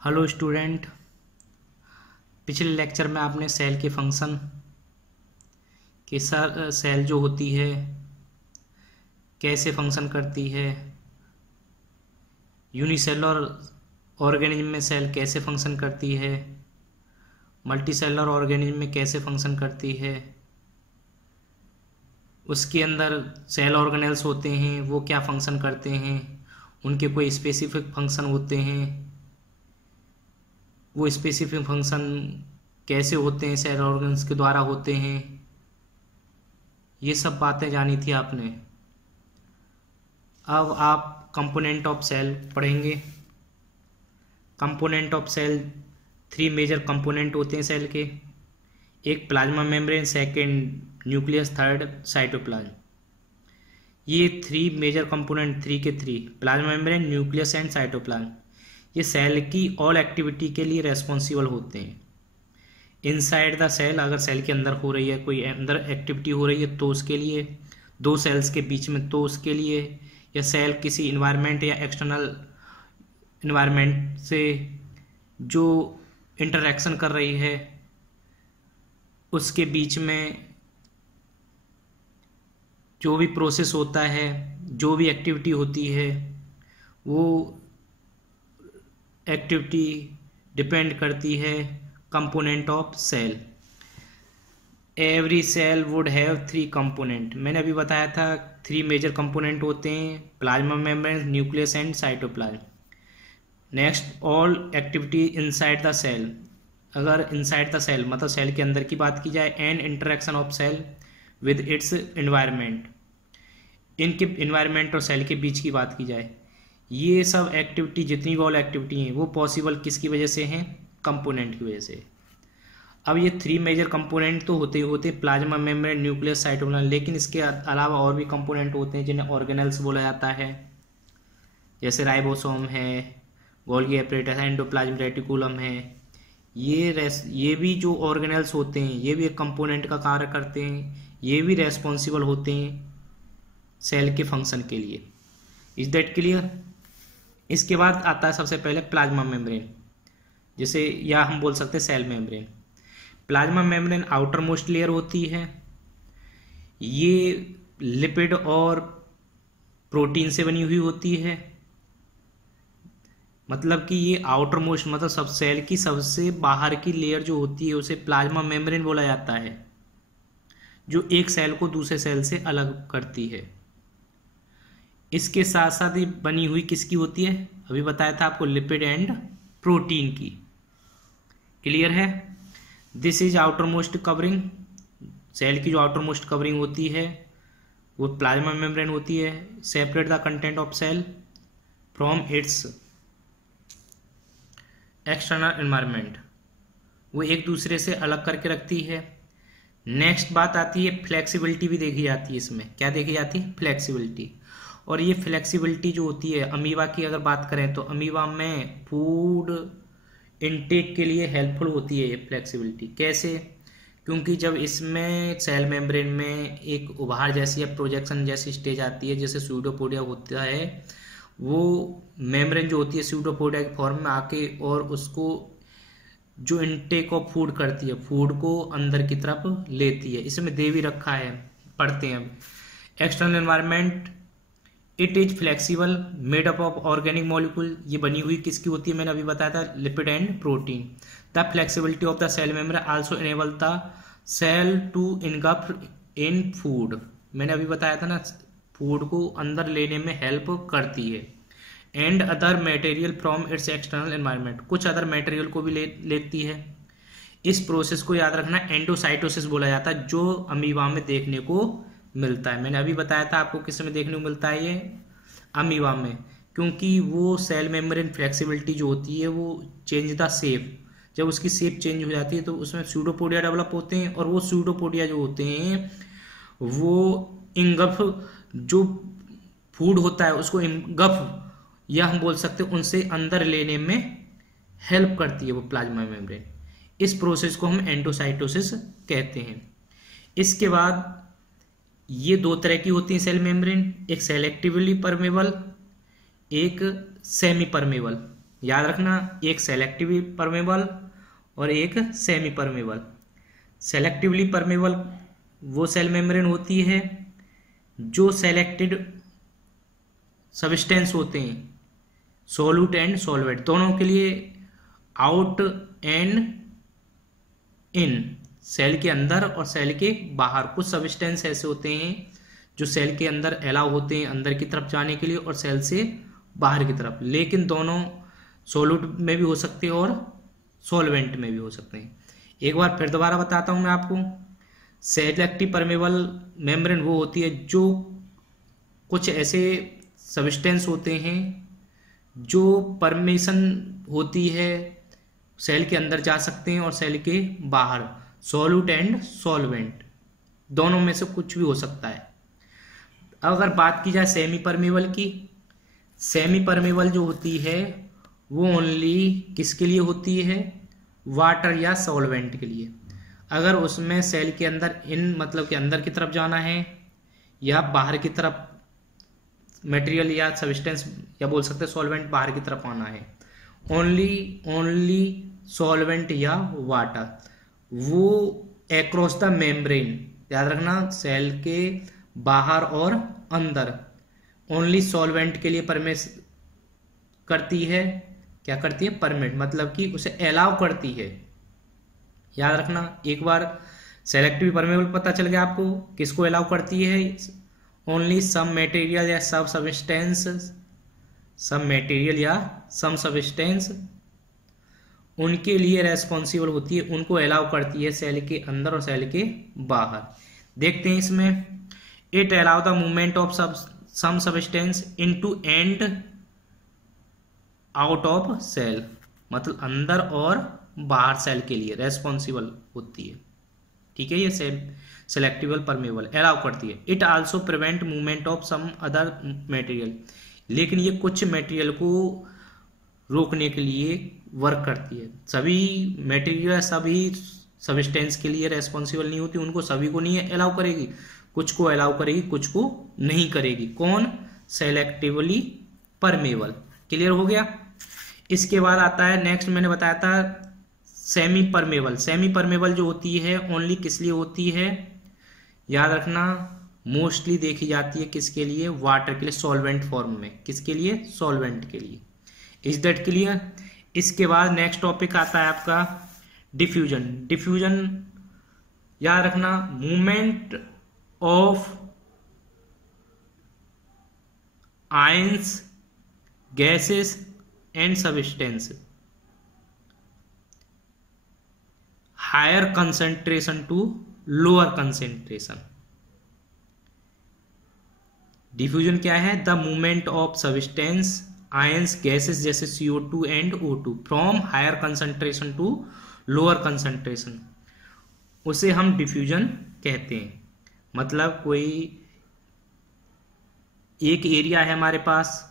Hello student. पिछले lecture में आपने सेल के फंक्शन कि सेल जो होती है कैसे फंक्शन करती है, यूनिसेलुलर ऑर्गेनिज्म में सेल कैसे फंक्शन करती है, मल्टीसेलुलर ऑर्गेनिज्म में कैसे फंक्शन करती है, उसके अंदर सेल ऑर्गेनेल्स होते हैं वो क्या फंक्शन करते हैं, उनके कोई स्पेसिफिक फंक्शन होते हैं, वो स्पेसिफिक फंक्शन कैसे होते हैं, सेल ऑर्गन्स के द्वारा होते हैं, ये सब बातें जानी थी आपने। अब आप कंपोनेंट ऑफ सेल पढ़ेंगे। Component of cell 3 major component होते हैं सेल के। एक plasma membrane, second nucleus, third cytoplasm. ये 3 मेजर कंपोनेंट 3 के 3 plasma membrane, nucleus and cytoplasm, ये सेल की ऑल एक्टिविटी के लिए रेस्पॉन्सिबल होते हैं। इनसाइड द सेल, अगर सेल के अंदर हो रही है कोई अंदर एक्टिविटी हो रही है तो उसके लिए, दो सेल्स के बीच में तो उसके लिए, या सेल किसी इन्वायरमेंट या एक्सटर्नल इन्वायरमेंट से जो इंटरेक्शन कर रही है उसके बीच में जो भी प्रोसेस होता है, जो भी एक्टिविटी होती है, वो एक्टिविटी डिपेंड करती है component of cell. Every cell would have 3 component. मैंने अभी बताया था 3 मेजर कंपोनेंट होते हैं, plasma membrane, nucleus and cytoplasm. Next, all activity inside the cell. अगर इनसाइड द सेल मतलब सेल के अंदर की बात की जाए, and interaction of cell with its environment, इनके एनवायरनमेंट और सेल के बीच की बात की जाए, ये सब एक्टिविटी जितनी भी ऑल एक्टिविटी हैं वो पॉसिबल किसकी वजह से हैं? कंपोनेंट की वजह से। अब ये 3 मेजर कंपोनेंट तो होते ही होते, प्लाज्मा मेम्ब्रेन, न्यूक्लियस, साइटोप्लाज्म, लेकिन इसके अलावा और भी कंपोनेंट होते हैं जिन्हें ऑर्गेनेल्स बोला जाता है, जैसे राइबोसोम है, गोल्गी एपरेटस, एंडोप्लाज्म रेटिकुलम है। ये भी जो ऑर्गेनेल्स होते हैं ये भी एक कंपोनेंट का कार्य करते हैं, ये भी रेस्पॉन्सिबल होते हैं सेल के फंक्शन के लिए। Is that clear? इसके बाद आता है सबसे पहले प्लाज्मा मेम्ब्रेन, जिसे या हम बोल सकते हैं cell membrane. Plasma membrane outermost layer होती है, ये लिपिड और प्रोटीन से बनी हुई होती है। मतलब कि ये आउटर मोस्ट मतलब सब सेल की सबसे बाहर की लेयर जो होती है उसे प्लाज्मा मेम्ब्रेन बोला जाता है, जो एक सेल को दूसरे सेल से अलग करती है। इसके साथ साथ ये बनी हुई किसकी होती है? अभी बताया था आपको, लिपिड एंड प्रोटीन की। क्लियर है? This is outermost covering. Cell की जो आउटर मोस्ट कवरिंग होती है वो प्लाज्मा मेम्ब्रेन होती है। Separate the content of cell from its external environment, वो एक दूसरे से अलग करके रखती है। नेक्स्ट बात आती है फ्लेक्सिबिलिटी भी देखी जाती है इसमें। क्या देखी जाती है? फ्लेक्सिबिलिटी। और ये फ्लेक्सिबिलिटी जो होती है, अमीबा की अगर बात करें तो अमीबा में फूड इनटेक के लिए हेल्पफुल होती है ये फ्लेक्सिबिलिटी। कैसे? क्योंकि जब इसमें सेल मेम्ब्रेन में एक उभार जैसी या प्रोजेक्शन जैसी स्टेज आती है, जैसे स्यूडोपोडिया होता है, वो मेम्ब्रेन जो होती है स्यूडोपोडिया के फॉर्म में आके और उसको जो इनटेक ऑफ फूड करती है, फूड को अंदर की तरफ लेती है। इसमें दे भी रखा है, पढ़ते हैं। External environment, it is flexible, made up of organic molecule. ये बनी हुई किसकी होती है? मैंने अभी बताया था, lipid and protein. The flexibility of the cell membrane also enable the cell to engulf in food. मैंने अभी बताया था ना, फूड को अंदर लेने में हेल्प करती है। And other material from its external environment, कुछ अदर मटेरियल को भी लेती है। इस प्रोसेस को याद रखना एंडोसाइटोसिस बोला जाता है, जो अमीबा में देखने को मिलता है। मैंने अभी बताया था आपको किस में देखने को मिलता है, ये अमीबा में, क्योंकि वो सेल मेम्ब्रेन फ्लेक्सिबिलिटी जो होती है वो चेंज द शेप, जब उसकी शेप चेंज हो जाती है तो उसमें स्यूडोपोडिया डेवलप होते हैं, और वो स्यूडोपोडिया जो होते हैं वो इंगल्फ, जो फूड होता है उसको इंगल्फ या हम बोल सकते हैं उनसे अंदर लेने में हेल्प करती है वो प्लाज्मा मेम्ब्रेन। इस प्रोसेस को हम एंडोसाइटोसिस कहते हैं। इसके बाद ये 2 तरह की होती है सेल मेम्ब्रेन, एक सेलेक्टिवली परमेबल, एक सेमी परमेबल। याद रखना, एक सेलेक्टिवली परमेबल और एक सेमी परमेबल। सेलेक्टिवली परमेबल वो सेल मेम्ब्रेन होती है जो सेलेक्टेड सब्सटेंस होते हैं, सॉल्यूट एंड सॉल्वेंट दोनों के लिए, आउट एंड इन, सेल के अंदर और सेल के बाहर। कुछ सब्सटेंस ऐसे होते हैं जो सेल के अंदर अलाउ होते हैं अंदर की तरफ जाने के लिए और सेल से बाहर की तरफ, लेकिन दोनों सॉल्यूट में भी हो सकते हैं और सॉल्वेंट में भी हो सकते हैं। एक बार फिर दोबारा बताता हूं मैं आपको। सेलेक्टिव परमेबल मेम्ब्रेन वो होती है जो कुछ ऐसे सब्सटेंस होते हैं जो परमिशन होती है सेल के अंदर जा सकते हैं और सेल के बाहर, सॉल्यूट एंड सॉल्वेंट दोनों में से कुछ भी हो सकता है। अगर बात की जाए सेमी परमेबल की, सेमी परमेबल जो होती है वो ओनली किसके लिए होती है, वाटर या सॉल्वेंट के लिए। अगर उसमें सेल के अंदर इन मतलब के अंदर की तरफ जाना है या बाहर की तरफ मटेरियल या सब्सटेंस या बोल सकते हैं सॉल्वेंट बाहर की तरफ आना है, ओनली सॉल्वेंट या वाटर, वो एक्रॉस द मेम्ब्रेन, याद रखना, सेल के बाहर और अंदर ओनली सॉल्वेंट के लिए परमिट करती है। क्या करती है, परमिट, मतलब कि उसे अलाउ करती है। याद रखना, एक बार सेलेक्टिव परमेबल पता चल गया आपको, किसको अलाउ करती है, ओनली सम मटेरियल या सब सब्सटेंस, सम मटेरियल या सम सब्सटेंस उनके लिए रेस्पॉन्सिबल होती है, उनको अलाउ करती है सेल के अंदर और सेल के बाहर। देखते हैं इसमें, it allow the movement of some substance into and out of cell, मतलब अंदर और बाहर सेल के लिए रेस्पॉन्सिबल होती है। ठीक है, ये सेल सेलेक्टिबल परमेबल अलाउ करती है। It also prevent movement of some other material, लेकिन ये कुछ मटेरियल को रोकने के लिए वर्क करती है। सभी मटेरियल सभी सब्सटेंस के लिए रेस्पॉन्सिबल नहीं होती, उनको सभी को नहीं अलाउ करेगी, कुछ को अलाउ करेगी, कुछ को नहीं करेगी। कौन, सेलेक्टिवली परमेबल। क्लियर हो गया। इसके बाद आता है नेक्स्ट, मैंने बताया था सेमी परमेबल। सेमी परमेबल जो होती है ओनली किस लिए होती है, याद रखना, मोस्टली देखी जाती है किसके लिए, वाटर के लिए, सॉल्वेंट फॉर्म में। किसके लिए, सॉल्वेंट के लिए। Is that clear. इसके बाद नेक्स्ट टॉपिक आता है आपका डिफ्यूजन। डिफ्यूजन याद रखना, movement of ions, gases and substance, higher concentration to lower concentration. Diffusion क्या है, the movement of substance, ions, gases जैसे CO2 and O2 from higher concentration to lower concentration, उसे हम डिफ्यूजन कहते हैं। मतलब कोई एक एरिया है हमारे पास,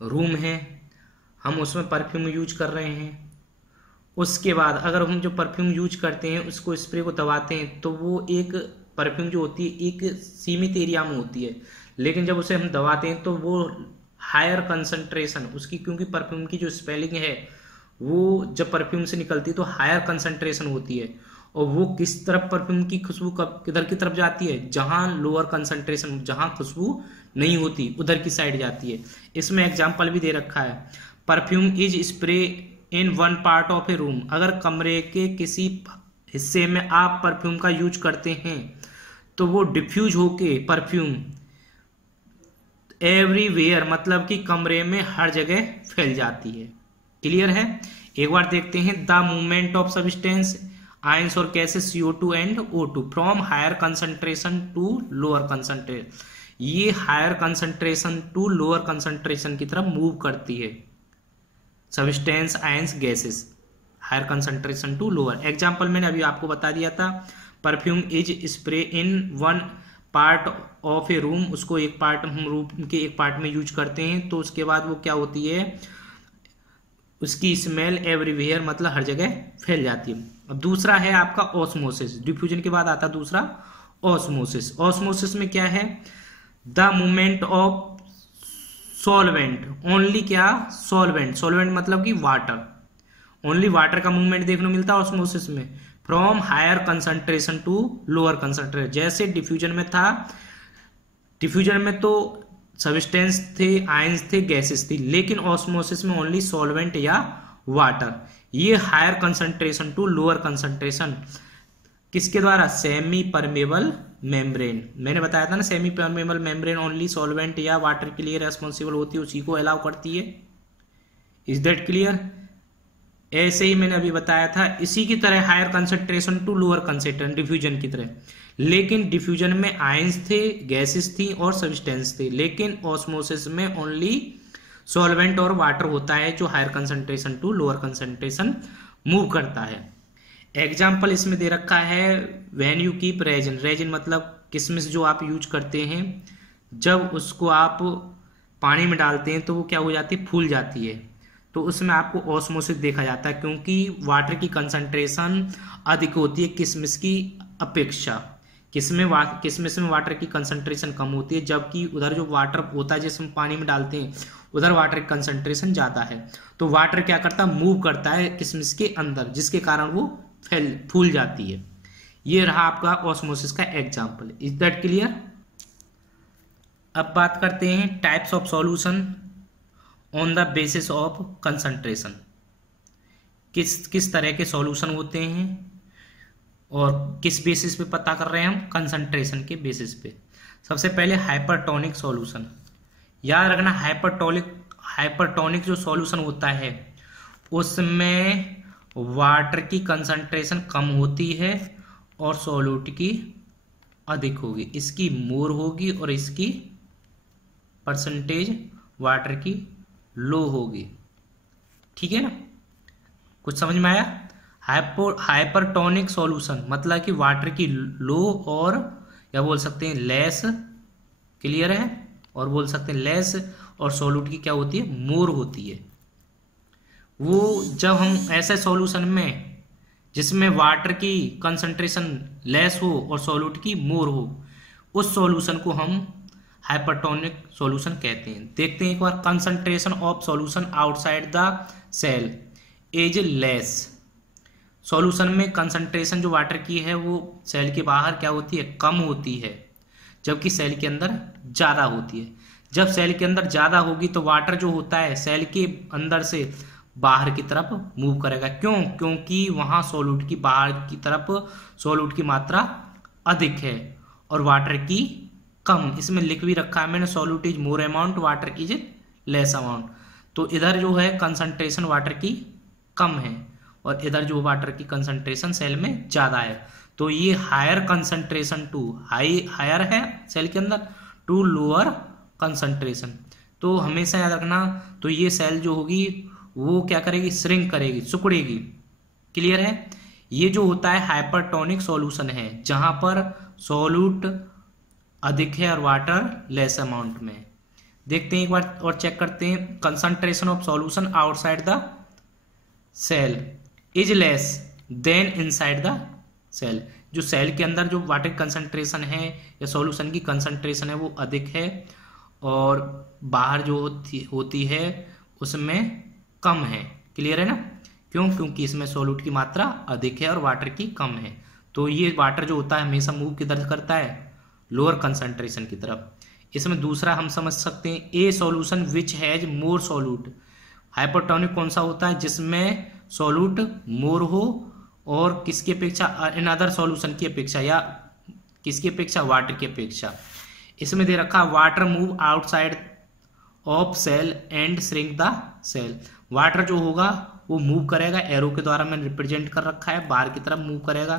रूम है, हम उसमें परफ्यूम यूज कर रहे हैं, उसके बाद अगर हम जो परफ्यूम यूज करते हैं उसको स्प्रे को दबाते हैं तो वो एक परफ्यूम जो होती है एक सीमित एरिया में होती है, लेकिन जब उसे हम दबाते हैं तो वो हायर कंसंट्रेशन उसकी, क्योंकि परफ्यूम की जो स्पेलिंग है वो जब परफ्यूम से निकलती है तो हायर कंसंट्रेशन होती है, और वो किस तरफ परफ्यूम की खुशबू किधर की तरफ जाती है, जहां लोअर कंसंट्रेशन, जहां खुशबू नहीं होती उधर की साइड जाती है। इसमें एग्जांपल भी दे रखा है, perfume is spray in one part of a room. अगर कमरे के किसी हिस्से में आप परफ्यूम का यूज करते हैं तो वो डिफ्यूज होके परफ्यूम एवरीवेयर, मतलब कि कमरे में हर जगह फैल जाती है। क्लियर है। एक बार देखते हैं, the movement of substance, ions और gases CO2 and O2 from higher concentration to lower concentration, ये higher concentration to lower concentration की तरफ मूव करती है। Substance, ions, gases, higher concentration to lower. Example मैंने अभी आपको बता दिया था, perfume is spray in one part of a room, उसको एक पार्ट, हम रूम के एक पार्ट में यूज करते हैं, तो उसके बाद वो क्या होती है, उसकी स्मेल एवरीवेयर, मतलब हर जगह फैल जाती है। अब दूसरा है आपका ऑस्मोसिस। डिफ्यूजन के बाद आता है दूसरा ऑस्मोसिस। ऑस्मोसिस में क्या है, the movement of solvent, only क्या, सॉल्वेंट, सॉल्वेंट मतलब कि वाटर, ओनली वाटर का मूवमेंट देखने को मिलता है ऑस्मोसिस में, from higher concentration to lower concentration. जैसे डिफ्यूजन में था, डिफ्यूजन में तो सब्सटेंस थे, आयंस थे, गैसेस थी, लेकिन ऑस्मोसिस में ओनली सॉल्वेंट या वाटर। ये higher concentration to lower concentration किसके द्वारा, सेमी परमेबल मेम्ब्रेन, मैंने बताया था ना, semi permeable membrane only solvent या वाटर के लिए रेस्पॉन्सिबल होती है, उसी को अलाउ करती है। Is that clear? ऐसे ही मैंने अभी बताया था, इसी की तरह higher concentration to lower concentration diffusion की तरह, लेकिन डिफ्यूजन में आयंस थे, गैसेस थी और सब्सटेंस थे, लेकिन ऑस्मोसिस में ओनली सॉल्वेंट और वाटर होता है जो higher concentration to lower concentration move करता है। एग्जाम्पल इसमें दे रखा है, when you keep raisin, raisin मतलब किशमिश जो आप यूज करते हैं, जब उसको आप पानी में डालते हैं तो वो क्या हो जाती है, फूल जाती है, तो उसमें आपको ऑस्मोसिस देखा जाता है, क्योंकि वाटर की कंसंट्रेशन अधिक होती है किशमिश की अपेक्षा। किशमिश में वाटर की कंसंट्रेशन कम होती है, जबकि उधर जो वाटर होता है जिसमें पानी में डालते हैं उधर वाटर की कंसंट्रेशन ज्यादा है, तो वाटर क्या करता है, मूव करता है किशमिश के अंदर, जिसके कारण वो फूल जाती है। ये रहा आपका ऑस्मोसिस का एग्जाम्पल। Is that clear? अब बात करते हैं types of solution on the basis of concentration. किस तरह के सॉल्यूशन होते हैं और किस बेसिस पे पता कर रहे हैं हम, कंसंट्रेशन के बेसिस पे। सबसे पहले हाइपरटोनिक सॉल्यूशन, याद रखना, हाइपरटोनिक जो सॉल्यूशन होता है उसमें वाटर की कंसंट्रेशन कम होती है और सॉल्यूट की अधिक होगी, इसकी मोर होगी और इसकी परसेंटेज वाटर की लो होगी। ठीक है ना, कुछ समझ में आया? हाइपरटोनिक सॉल्यूशन मतलब कि वाटर की लो और या बोल सकते हैं लेस, क्लियर है, और बोल सकते हैं लेस, और सॉल्यूट की क्या होती है, मोर होती है। वो जब हम ऐसे सॉल्यूशन में जिसमें वाटर की कंसंट्रेशन लेस हो और सॉल्यूट की मोर हो, उस सॉल्यूशन को हम हाइपरटोनिक सॉल्यूशन कहते हैं। देखते हैं एक बार, concentration of solution outside the cell is less. Solution में कंसंट्रेशन जो वाटर की है वो सेल के बाहर क्या होती है, कम होती है, जबकि सेल के अंदर ज्यादा होती है। जब सेल के अंदर ज्यादा होगी तो वाटर जो होता है सेल के अंदर से बाहर की तरफ मूव करेगा। क्यों? क्योंकि वहां सॉल्यूट की बाहर की तरफ सॉल्यूट की मात्रा अधिक है और वाटर की कम। इसमें लिख भी रखा है मैंने, solute is more amount, water is less amount. तो इधर जो है कंसंट्रेशन वाटर की कम है और इधर जो वाटर की कंसंट्रेशन सेल में ज्यादा है। तो ये हायर कंसंट्रेशन टू हायर है सेल के अंदर टू लोअर कंसंट्रेशन। तो हमेशा याद रखना, तो ये सेल जो होगी वो क्या करेगी, श्रिंक करेगी, सिकुड़ेगी। क्लियर है? ये जो होता है हाइपरटोनिक सॉल्यूशन है, जहां पर सॉल्यूट अधिक है और वाटर लेस अमाउंट में। देखते हैं एक बार और चेक करते हैं, concentration of solution outside the cell is less than inside the cell. जो सेल के अंदर जो वाटर कंसंट्रेशन है या सॉल्यूशन की कंसंट्रेशन है वो अधिक है और बाहर जो होती है उसमें कम है। क्लियर है ना? क्यों? क्योंकि इसमें सॉल्यूट की मात्रा अधिक है और वाटर की कम है। तो ये वाटर जो होता है हमेशा मूव किधर करता है, लोअर कंसंट्रेशन की तरफ। इसमें दूसरा हम समझ सकते हैं, ए solution which has more solute. Hypertonic कौन सा होता है, जिसमें सॉल्यूट मोर हो और किसकी अपेक्षा, इन अदर सॉल्यूशन की अपेक्षा, या किसकी अपेक्षा, वाटर की अपेक्षा। इसमें दे रखा water move outside of cell and shrink the cell. Water जो होगा वो मूव करेगा, एरो के द्वारा मैंने रिप्रेजेंट कर रखा है, बाहर की तरफ मूव करेगा।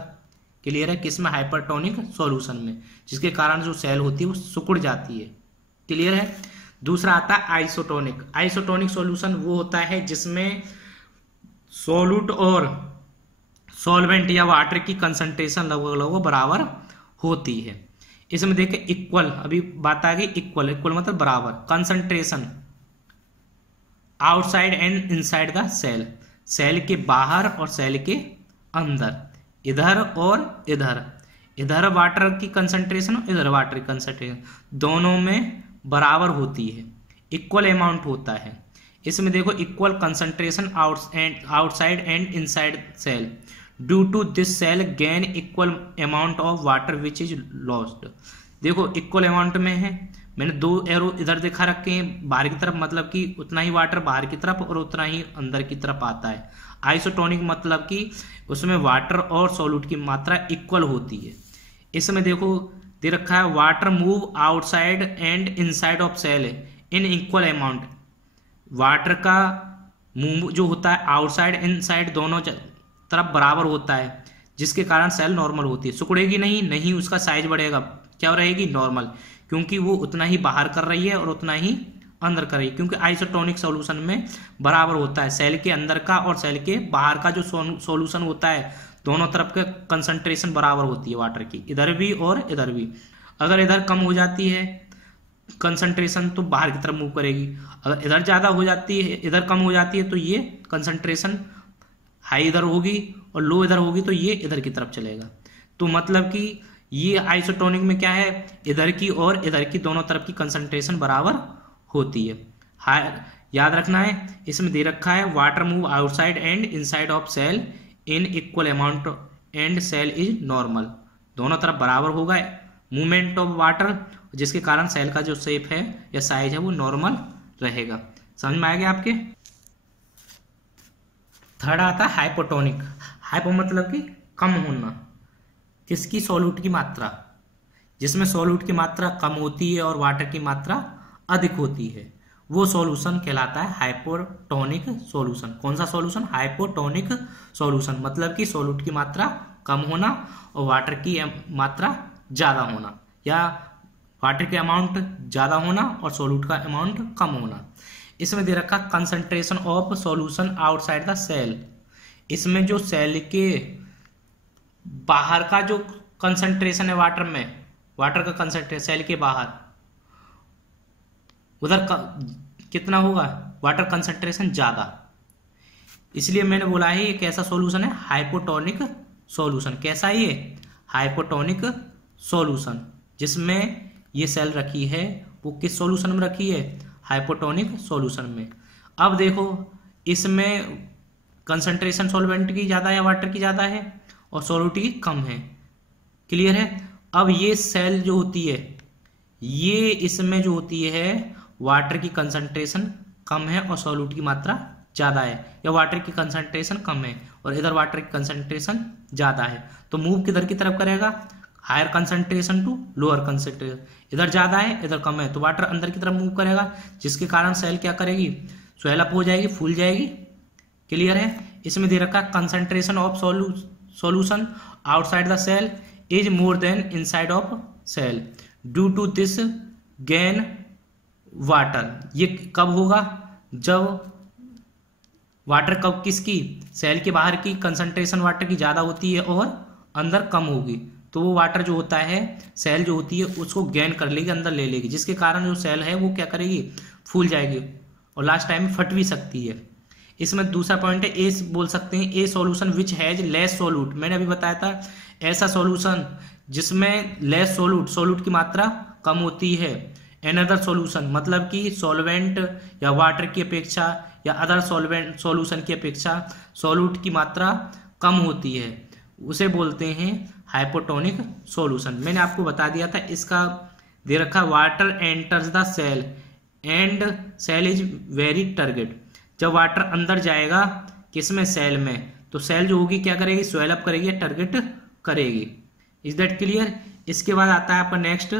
क्लियर है? किसमें, हाइपरटोनिक सॉल्यूशन में, जिसके कारण जो सेल होती है वो सिकुड़ जाती है। क्लियर है? दूसरा आता है आइसोटोनिक। आइसोटोनिक सॉल्यूशन वो होता है जिसमें सॉल्यूट और सॉल्वेंट या वाटर की कंसंट्रेशन लगभग बराबर होती है। इसमें देखें इक्वल, अभी बात आ गई इक्वल, इक्वल मतलब बराबर, concentration outside and inside the cell, cell के बाहर और सेल के अंदर, इधर और इधर, इधर वाटर की कंसंट्रेशन और इधर वाटर की कंसंट्रेशन दोनों में बराबर होती है। इक्वल अमाउंट होता है। इसमें देखो equal concentration outside and inside cell, due to this cell gain equal amount of water which is lost. देखो इक्वल अमाउंट में है, मैंने 2 एरो इधर दिखा रखे हैं बाहर की तरफ, मतलब कि उतना ही वाटर बाहर की तरफ और उतना ही अंदर की तरफ आता है। आइसोटोनिक मतलब कि उसमें वाटर और सॉल्यूट की मात्रा इक्वल होती है। इसमें देखो दे रखा है water move outside and inside of cell in equal amount. Water का मूव जो होता है आउटसाइड इनसाइड दोनों तरफ बराबर होता है, जिसके कारण सेल नॉर्मल होती है। सिकुड़ेगी नहीं, उसका साइज बढ़ेगा, क्या रहेगी नॉर्मल, क्योंकि वो उतना ही बाहर कर रही है और उतना ही अंदर कर रही है, क्योंकि आइसोटोनिक सॉल्यूशन में बराबर होता है सेल के अंदर का और सेल के बाहर का जो सॉल्यूशन होता है, दोनों तरफ के कंसंट्रेशन बराबर होती है वाटर की, इधर भी और इधर भी। अगर इधर कम हो जाती है कंसंट्रेशन तो बाहर की तरफ मूव करेगी, अगर इधर ज्यादा हो जाती है, इधर कम हो जाती है तो ये कंसंट्रेशन हाई इधर होगी और लो इधर होगी तो ये इधर की तरफ चलेगा। तो मतलब कि ये आइसोटोनिक में क्या है, इधर की और इधर की दोनों तरफ की कंसंट्रेशन बराबर होती है। याद रखना है, इसमें दे रखा है water move outside and inside of cell in equal amount and cell is normal. दोनों तरफ बराबर होगा मूवमेंट ऑफ वाटर, जिसके कारण सेल का जो शेप है या साइज है वो नॉर्मल रहेगा। समझ में आ गया आपके। थर्ड आता है हाइपोटोनिक। हाइपो मतलब कि कम होना, किसकी, सॉल्यूट की मात्रा, जिसमें सॉल्यूट की मात्रा कम होती है और वाटर की मात्रा अधिक होती है, वो सॉल्यूशन कहलाता है हाइपोटोनिक सॉल्यूशन। कौन सा सॉल्यूशन, हाइपोटोनिक सॉल्यूशन, मतलब कि सॉल्यूट की मात्रा कम होना और वाटर की मात्रा ज्यादा होना, या वाटर के अमाउंट ज्यादा होना और सॉल्यूट का अमाउंट कम होना। इसमें दे रखा concentration of solution outside the cell. इसमें जो सेल के बाहर का जो कंसंट्रेशन है वाटर में, वाटर का कंसंट्रेशन सेल के बाहर उधर कितना होगा, वाटर कंसंट्रेशन ज्यादा। इसलिए मैंने बोला है ये कैसा सॉल्यूशन है, हाइपोटोनिक सॉल्यूशन। कैसा है ये, हाइपोटोनिक सॉल्यूशन। जिसमें ये सेल रखी है वो किस सॉल्यूशन में रखी है, हाइपोटोनिक सॉल्यूशन में। अब देखो इसमें कंसंट्रेशन सॉल्वेंट की ज्यादा या वाटर की ज्यादा है और सॉल्यूट की कम है। क्लियर है। अब ये सेल जो होती है, ये इसमें जो होती है वाटर की कंसंट्रेशन कम है और सॉल्यूट की मात्रा ज्यादा है, या वाटर की कंसंट्रेशन कम है और इधर वाटर की कंसंट्रेशन ज्यादा है, तो मूव किधर की तरफ करेगा, higher concentration to lower concentration. इधर ज्यादा है इधर कम है तो वाटर अंदर की तरफ मूव करेगा, जिसके कारण सेल क्या करेगी, स्वेल अप हो जाएगी, फूल जाएगी। क्लियर है। इसमें दे रखा concentration of solution outside the cell is more than inside of cell, due to this gain water. ये कब होगा, जब वाटर कब किसकी, सेल के बाहर की कंसंट्रेशन वाटर की ज्यादा होती है और अंदर कम होगी, तो वो वाटर जो होता है सेल जो होती है उसको गेन कर लेगी, अंदर ले लेगी, जिसके कारण जो सेल है वो क्या करेगी, फूल जाएगी और लास्ट टाइम में फट भी सकती है। इसमें दूसरा पॉइंट है ए, बोल सकते हैं ए solution which has less solute. मैंने अभी बताया था ऐसा सॉल्यूशन जिसमें लेस सॉल्यूट की मात्रा कम होती है। एनदर सॉल्यूशन मतलब कि सॉल्वेंट या वाटर की अपेक्षा या अदर सॉल्यूशन की अपेक्षा सॉल्यूट की मात्रा कम होती है, उसे बोलते हैं हाइपोटोनिक सॉल्यूशन। मैंने आपको बता दिया था, इसका दे रखा water enters the cell and cell is very turgid. जब वाटर अंदर जाएगा किसमें, सेल में, तो सेल जो होगी क्या करेगी, स्वेल अप करेगी, टारगेट करेगी। Is that clear. इसके बाद आता है आपका नेक्स्ट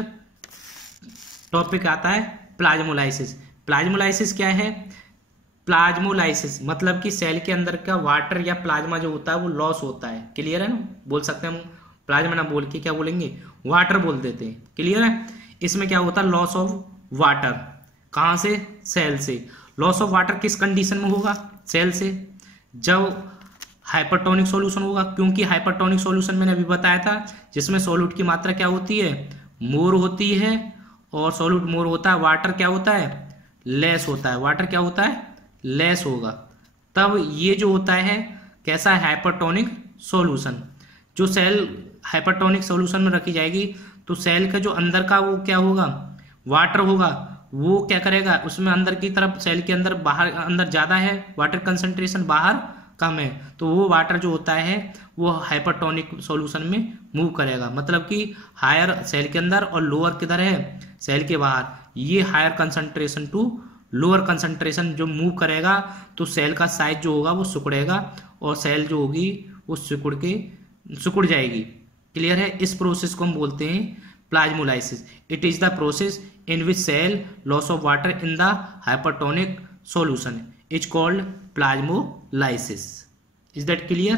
टॉपिक आता है प्लाज्मोलाइसिस। प्लाज्मोलाइसिस क्या है, प्लाज्मोलाइसिस मतलब कि सेल के अंदर का वाटर या प्लाज्मा जो होता है वो लॉस होता है। क्लियर है ना, बोल सकते हैं हम प्लाज्मा ना बोल के क्या बोलेंगे, वाटर बोल देते हैं। क्लियर है। इसमें क्या होता है, लॉस ऑफ वाटर। कहां से, सेल से। लॉस ऑफ वाटर किस कंडीशन में होगा, सेल से, जब हाइपरटोनिक सॉल्यूशन होगा, क्योंकि हाइपरटोनिक सॉल्यूशन मैंने अभी बताया था जिसमें सॉल्यूट की मात्रा क्या होती है, मोर होती है, और सॉल्यूट मोर होता है, वाटर क्या होता है, लेस होता है। वाटर क्या होता है, लेस होगा। तब ये जो होता है कैसा है, हाइपरटोनिक सॉल्यूशन। जो सेल हाइपरटोनिक सॉल्यूशन में रखी जाएगी तो सेल का जो अंदर का वो क्या होगा, वाटर होगा, वो क्या करेगा, उसमें अंदर की तरफ सेल के अंदर, बाहर अंदर ज़्यादा है वाटर कंसंट्रेशन, बाहर कम है, तो वो वाटर जो होता है वो हाइपरटोनिक सॉल्यूशन में मूव करेगा। मतलब कि हायर सेल के अंदर और लोअर किधर है, सेल के बाहर। ये higher concentration to lower concentration जो मूव करेगा तो सेल का साइज जो होगा वो सिकुड़ेगा और सेल जो होगी वो सिकुड़ जाएगी। क्लियर है? इस प्रोसेस को हम बोलते हैं plasmolysis. It is the process in which cell loss of water in the hypertonic solution is called plasmolysis. Is that clear?